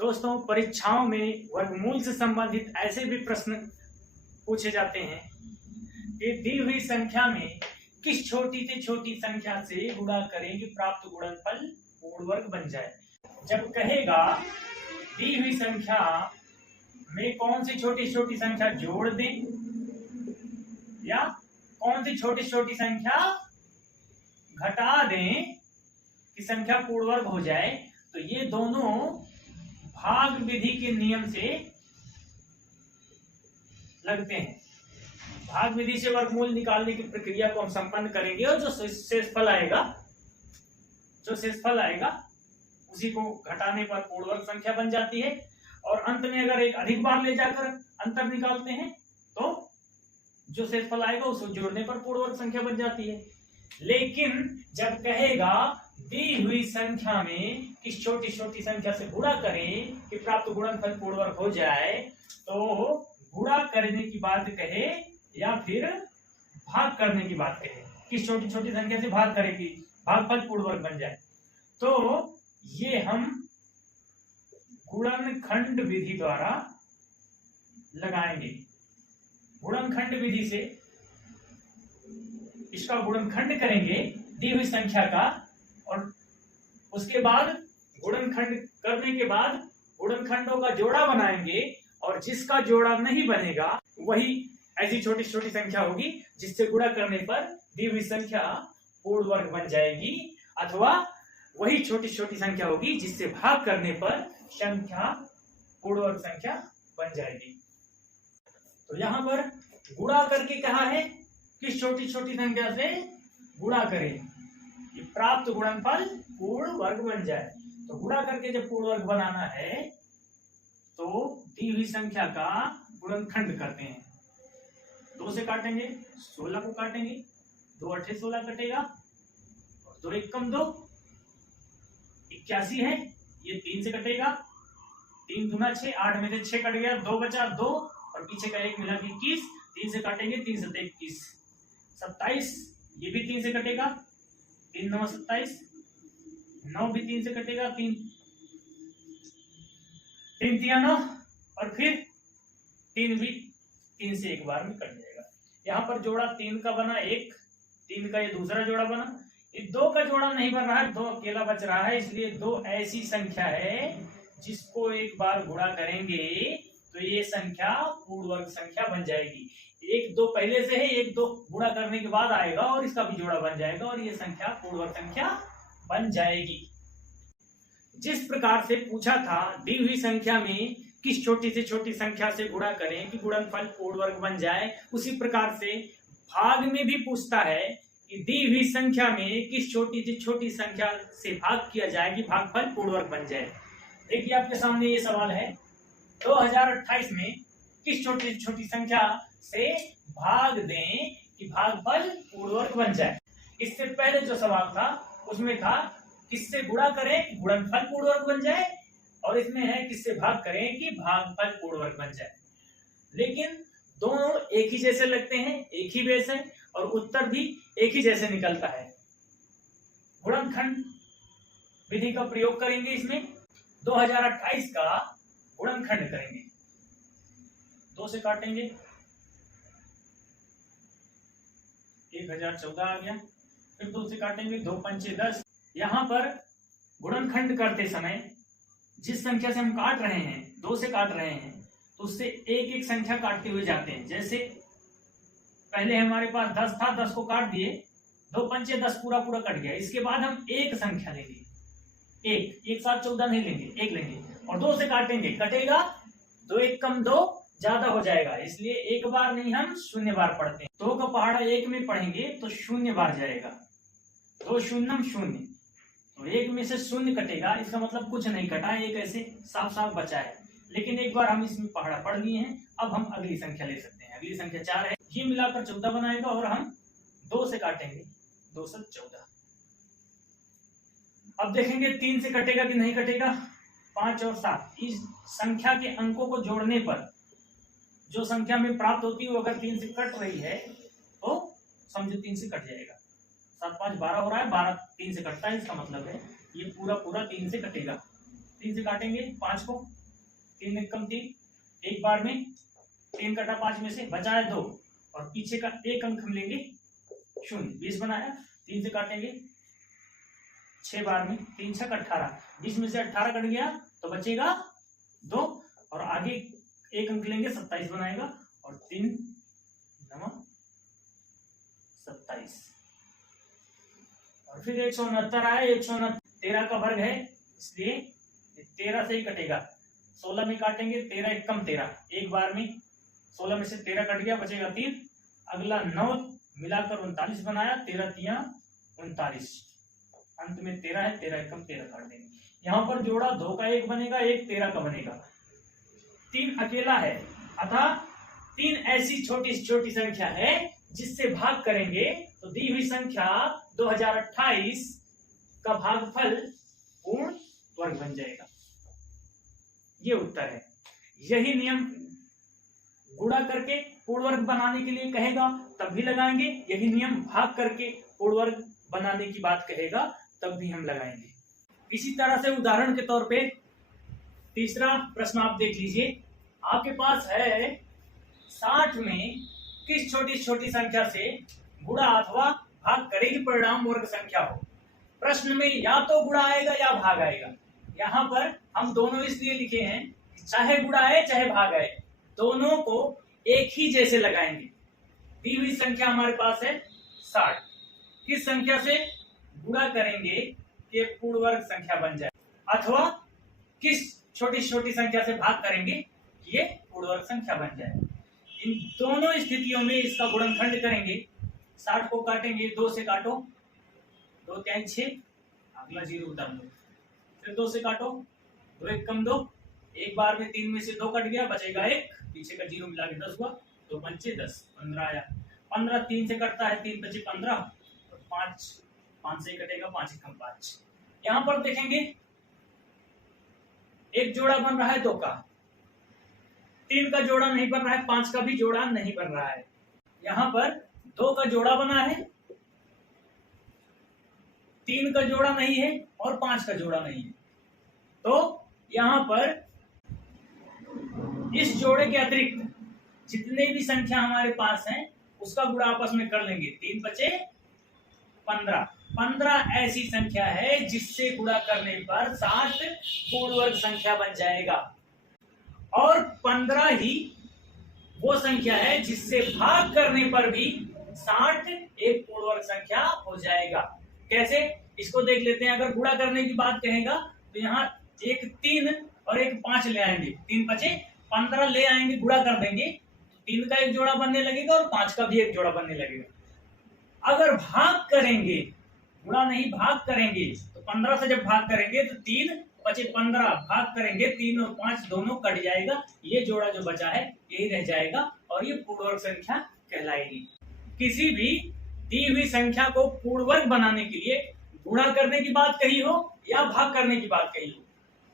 दोस्तों, परीक्षाओं में वर्गमूल से संबंधित ऐसे भी प्रश्न पूछे जाते हैं कि दी हुई संख्या में किस छोटी से छोटी संख्या से गुणा करें कि प्राप्त गुणनफल पूर्ण वर्ग बन जाए। जब कहेगा दी हुई संख्या में कौन सी छोटी छोटी संख्या जोड़ दें या कौन सी छोटी छोटी संख्या घटा दें कि संख्या पूर्ण वर्ग हो जाए, तो ये दोनों भाग विधि के नियम से लगते हैं। भाग विधि से वर्गमूल निकालने की प्रक्रिया को हम संपन्न करेंगे और जो शेषफल आएगा उसी को घटाने पर पूर्ण वर्ग संख्या बन जाती है। और अंत में अगर एक अधिक बार ले जाकर अंतर निकालते हैं तो जो शेषफल आएगा उसको जोड़ने पर पूर्ण वर्ग संख्या बन जाती है। लेकिन जब कहेगा दी हुई संख्या में किस छोटी छोटी संख्या से गुणा करें कि प्राप्त गुणनफल पूर्ण वर्ग हो जाए, तो गुणा करने की बात कहे या फिर भाग करने की बात कहे, किस छोटी छोटी संख्या से भाग करेगी भागफल पूर्ण वर्ग बन जाए, तो ये हम गुणनखंड विधि द्वारा लगाएंगे। गुणनखंड विधि से इसका गुणनखंड करेंगे दी हुई संख्या का, और उसके बाद गुणनखंड करने के बाद गुणनखंडों का जोड़ा बनाएंगे, और जिसका जोड़ा नहीं बनेगा वही ऐसी छोटी छोटी संख्या होगी जिससे गुणा करने पर दी हुई संख्या पूर्ण वर्ग बन जाएगी, अथवा वही छोटी छोटी संख्या होगी जिससे भाग करने पर संख्या पूर्ण वर्ग संख्या बन जाएगी। तो यहां पर गुणा करके कहा है किस छोटी छोटी संख्या से गुणा करें कि प्राप्त गुणनफल पूर्ण वर्ग बन जाए। तो गुणा करके जब पूर्ण वर्ग बनाना है तो दी हुई संख्या का गुणनखंड करते हैं। 2 से काटेंगे, 16 को काटेंगे, 2 8 16 कटेगा, 2 1 कम 2 81 है, ये 3 से कटेगा, 3 दूना 6, 8 में से 6 कट गया, 2 बचा 2 और पीछे का 1 मिला 21, 3 से काटेंगे, 3 7 21, 27, ये भी 3 से कटेगा, 3 9 27, 9 भी 3 से कटेगा, 3 3 9 और फिर 3 भी 3 से एक बार में कट जाएगा। यहाँ पर जोड़ा 3 का बना, 1 3 का ये दूसरा जोड़ा बना, ये 2 का जोड़ा नहीं बन रहा है, 2 अकेला बच रहा है, इसलिए 2 ऐसी संख्या है जिसको एक बार गुणा करेंगे तो ये संख्या पूर्ण वर्ग संख्या बन जाएगी। 1 2 पहले से है, 1 2 गुणा करने के बाद आएगा और इसका भी जोड़ा बन जाएगा और ये संख्या पूर्ण वर्ग संख्या बन जाएगी। जिस प्रकार से पूछा था दी हुई संख्या में किस छोटी से छोटी संख्या से गुणा करें कि गुणनफल पूर्ण वर्ग बन जाए, उसी प्रकार से भाग में भी पूछता है कि दी हुई संख्या में किस छोटी से छोटी संख्या से भाग किया जाए कि भागफल पूर्ण वर्ग बन जाए। देखिए आपके सामने ये सवाल है, 2028 में किस छोटी से छोटी संख्या से भाग दें कि भागफल पूर्ण वर्ग बन जाए। इससे पहले जो सवाल था उसमें था किससे गुणा करें गुणनफल पूर्ण वर्ग बन जाए, और इसमें है किससे भाग करें कि भागफल पूर्ण वर्ग बन जाए। लेकिन दोनों एक ही जैसे लगते हैं, एक ही बेस है और उत्तर भी एक ही जैसे निकलता है। गुणनखंड विधि का प्रयोग करेंगे, इसमें 2028 का गुणनखंड करेंगे। 2 से काटेंगे, 1014 आ गया, फिर 2 से काटेंगे, 2 पंचे 10। यहां पर गुणनखंड करते समय जिस संख्या से हम काट रहे हैं, 2 से काट रहे हैं, तो उससे एक एक संख्या काटते हुए जाते हैं। जैसे पहले हमारे पास 10 था, 10 को काट दिए, 2 पंचे 10 पूरा पूरा कट गया। इसके बाद हम एक संख्या लेंगे, एक साथ 14 नहीं लेंगे, एक लेंगे और 2 से काटेंगे, कटेगा 2 1 कम 2 ज्यादा हो जाएगा, इसलिए एक बार नहीं हम 0 बार पढ़ते हैं। 2 का पहाड़ा 1 में पढ़ेंगे तो 0 बार जाएगा, 2 शून्यम 0, तो 1 में से 0 कटेगा, इसका मतलब कुछ नहीं कटा, एक ऐसे साफ साफ बचा है। लेकिन एक बार हम इसमें पहाड़ा पढ़ लिए हैं, अब हम अगली संख्या ले सकते हैं। अगली संख्या 4 है, ये मिलाकर 14 बनाएगा और हम 2 से काटेंगे, 2 से 14। अब देखेंगे 3 से कटेगा कि नहीं कटेगा। 5 और 7 इस संख्या के अंकों को जोड़ने पर जो संख्या में प्राप्त होती है वो अगर 3 से कट रही है तो समझो 3 से कट जाएगा। 7 5 12 हो रहा है, 12 3 से कटता है, इसका मतलब है ये पूरा पूरा 3 से कटेगा। 3 से काटेंगे 5 को, 3 एक कम 3, एक बार में 3 कटा 5 में से, बचा है 2 और पीछे का एक अंक हम लेंगे 0, 20 बनाया। 3 से काटेंगे 6 बार में, 3 6 18, 20 में से 18 कट गया तो बचेगा 2 और आगे एक अंक लेंगे 27 बनाएगा और 3 9 27 और फिर 169 आया। 169 13 का वर्ग है इसलिए 13 से ही कटेगा। 16 में काटेंगे 13 एक कम 13, एक बार में 16 में से 13 कट गया बचेगा 3, अगला 9 मिलाकर 39 बनाया, 13 3 39, अंत में 13 है, 13 एक कम 13 काट देंगे। यहाँ पर जोड़ा 2 का 1 बनेगा, 1 13 का बनेगा, 3 अकेला है अतः 3 ऐसी छोटी छोटी संख्या है जिससे भाग करेंगे तो दी हुई संख्या 2028 का भागफल पूर्ण वर्ग बन जाएगा। ये उत्तर है। यही नियम गुणा करके पूर्ण वर्ग बनाने के लिए कहेगा तब भी लगाएंगे, यही नियम भाग करके पूर्ण वर्ग बनाने की बात कहेगा तब भी हम लगाएंगे। इसी तरह से उदाहरण के तौर पे तीसरा प्रश्न आप देख लीजिए। आपके पास है 60 में किस छोटी छोटी संख्या से गुणा अथवा भाग करेगी परिणाम वर्ग संख्या हो। प्रश्न में या तो गुणा आएगा या भाग आएगा। यहाँ पर हम दोनों इसलिए लिखे हैं चाहे गुणा आए चाहे भाग आए, दोनों को एक ही जैसे लगाएंगे। दी हुई संख्या हमारे पास है 60, किस संख्या से गुणा करेंगे कि पूर्ण वर्ग संख्या बन जाए अथवा किस छोटी छोटी संख्या से भाग करेंगे कि ये पूर्ण वर्ग संख्या बन जाए। इन दोनों स्थितियों में इसका गुणनखंड करेंगे। 60 को काटेंगे, 2 से काटो, 2 3 6, अगला 0 उतार दो, फिर 2 से काटो, 2 एक कम 2, एक बार में 3 में से 2 कट गया बचेगा 1, पीछे का 0 मिला के 10 हुआ, 2 5 10 15 आया। 15 3 से कटता है, 3 5 15 और 5 से कटेगा, 5 एक कम 5। यहाँ पर देखेंगे एक जोड़ा बन रहा है 2 का, 3 का जोड़ा नहीं बन रहा है, 5 का भी जोड़ा नहीं बन रहा है। यहाँ पर 2 का जोड़ा बना है, 3 का जोड़ा नहीं है और 5 का जोड़ा नहीं है। तो यहाँ पर इस जोड़े के अतिरिक्त जितने भी संख्या हमारे पास हैं उसका गुणा आपस में कर लेंगे। 3 बचे 15, 15 ऐसी संख्या है जिससे गुणा करने पर 60 पूर्ण वर्ग संख्या बन जाएगा और 15 ही वो संख्या है जिससे भाग करने पर भी 60 एक पूर्ण वर्ग संख्या हो जाएगा। कैसे, इसको देख लेते हैं। अगर गुणा करने की बात कहेगा तो यहाँ एक 3 और एक 5 ले आएंगे, 3 बचे 15 ले आएंगे, गुणा कर देंगे, 3 का एक जोड़ा बनने लगेगा और 5 का भी एक जोड़ा बनने लगेगा। अगर भाग करेंगे, गुणा नहीं भाग करेंगे, तो 15 से जब भाग करेंगे तो 3 बचे 15, भाग करेंगे 3 और 5 दोनों कट जाएगा, ये जोड़ा जो बचा है यही रह जाएगा और ये पूर्ण वर्ग संख्या कहलाएगी। किसी भी दी हुई संख्या को पूर्ण वर्ग बनाने के लिए गुणा करने की बात कही हो या भाग करने की बात कही हो,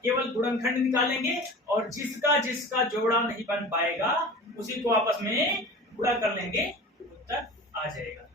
केवल गुणनखंड निकालेंगे और जिसका जिसका जोड़ा नहीं बन पाएगा उसी को आपस में गुणा कर लेंगे, उत्तर आ जाएगा।